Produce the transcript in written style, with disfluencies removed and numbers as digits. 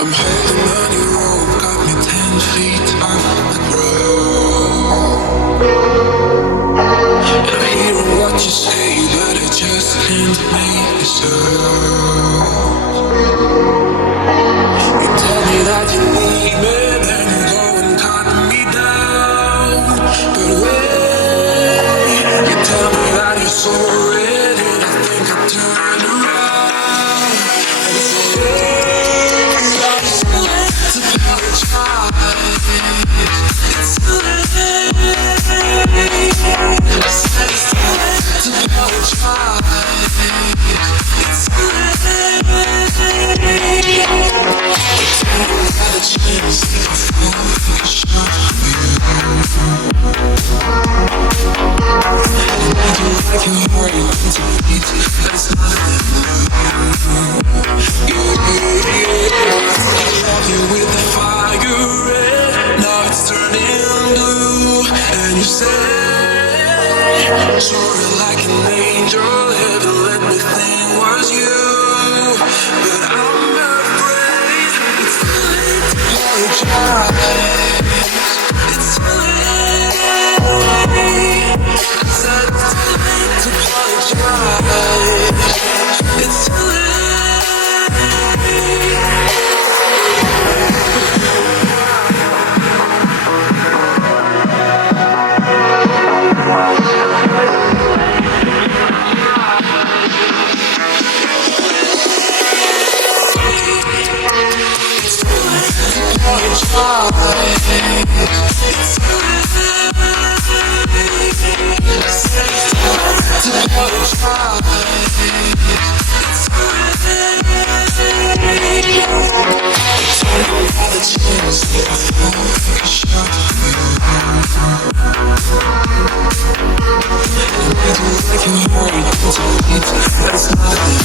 I'm holding on your rope, got me 10 feet off the ground. And I'm hearing what you say, but I just can't make this up. You tell me that you need me, then you go and cut me down. But wait, you tell me that you're sorry, and I think I turn around and say, it's too late to apologize. It's too late. I said it's too late to apologize. It's too late. Got a chance to take a full shot for you. And I like your heart, you want to beat, but it's not I love you with the fire red, now it's turning blue. And you say, sort of like an angel, heaven let me think was you. But I'm afraid it's too late to apologize. It's too late. I said it's too late to apologize. It's too late. That's not